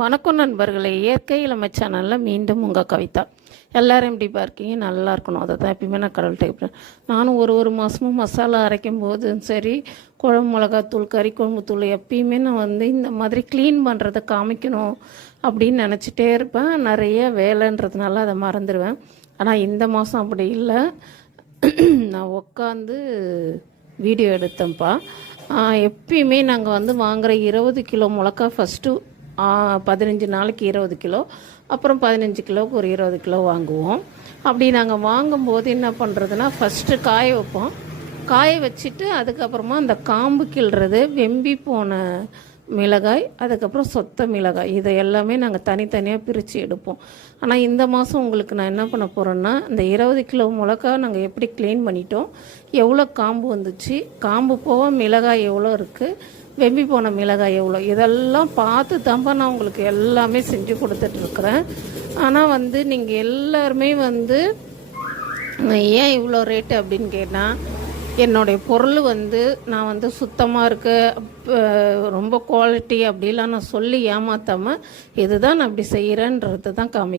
வணக்கம் நண்பர்களே, இயற்கை இளமை சேனலில் மீண்டும் உங்கள் கவிதா. எல்லோரும் எப்படி இருக்கீங்க? நல்லா இருக்கணும். அதை தான் எப்பயுமே நான் கடவுள்கிட்ட கேட்பேன். நானும் ஒரு மாதமும் மசாலா அரைக்கும் போதும் சரி, குழம்பு மிளகாத்தூள், கறி குழம்பு தூள் எப்பயுமே நான் இந்த மாதிரி க்ளீன் பண்ணுறதை காமிக்கணும் அப்படின்னு நினச்சிட்டே இருப்பேன். நிறைய வேலைன்றதுனால அதை மறந்துடுவேன். ஆனால் இந்த மாதம் அப்படி இல்லை. நான் உட்காந்து வீடியோ எடுத்தேன்ப்பா. எப்பயுமே நாங்கள் வாங்குகிற 20 கிலோ மிளகா ஃபஸ்ட்டு 15 நாளைக்கு 20 கிலோ, அப்புறம் 15 கிலோவுக்கு ஒரு 20 கிலோ வாங்குவோம். அப்படி நாங்கள் வாங்கும்போது என்ன பண்ணுறதுன்னா, ஃபஸ்ட்டு காய வைப்போம். காய வச்சுட்டு அதுக்கப்புறமா அந்த காம்பு கிள்றது, வெம்பி போன மிளகாய், அதுக்கப்புறம் சொத்த மிளகாய், இதை எல்லாமே நாங்கள் தனித்தனியாக பிரித்து எடுப்போம். ஆனால் இந்த மாதம் உங்களுக்கு நான் என்ன பண்ண போகிறேன்னா, இந்த 20 கிலோ மிளகா நாங்கள் எப்படி க்ளீன் பண்ணிட்டோம், எவ்வளோ காம்பு வந்துச்சு, காம்பு போக மிளகாய் எவ்வளோ இருக்குது, வெம்பி போன மிளகாய் எவ்வளோ, இதெல்லாம் பார்த்து தான்ப்பா நான் உங்களுக்கு எல்லாமே செஞ்சு கொடுத்துட்ருக்குறேன். ஆனால் நீங்கள் எல்லாருமே ஏன் இவ்வளோ ரேட்டு அப்படின்னு கேட்டால், என்னுடைய பொருள் நான் சுத்தமாக இருக்க, ரொம்ப குவாலிட்டி அப்படிலாம் நான் சொல்லி ஏமாற்றாமல் இதுதான் நான் அப்படி செய்கிறேன்றது தான்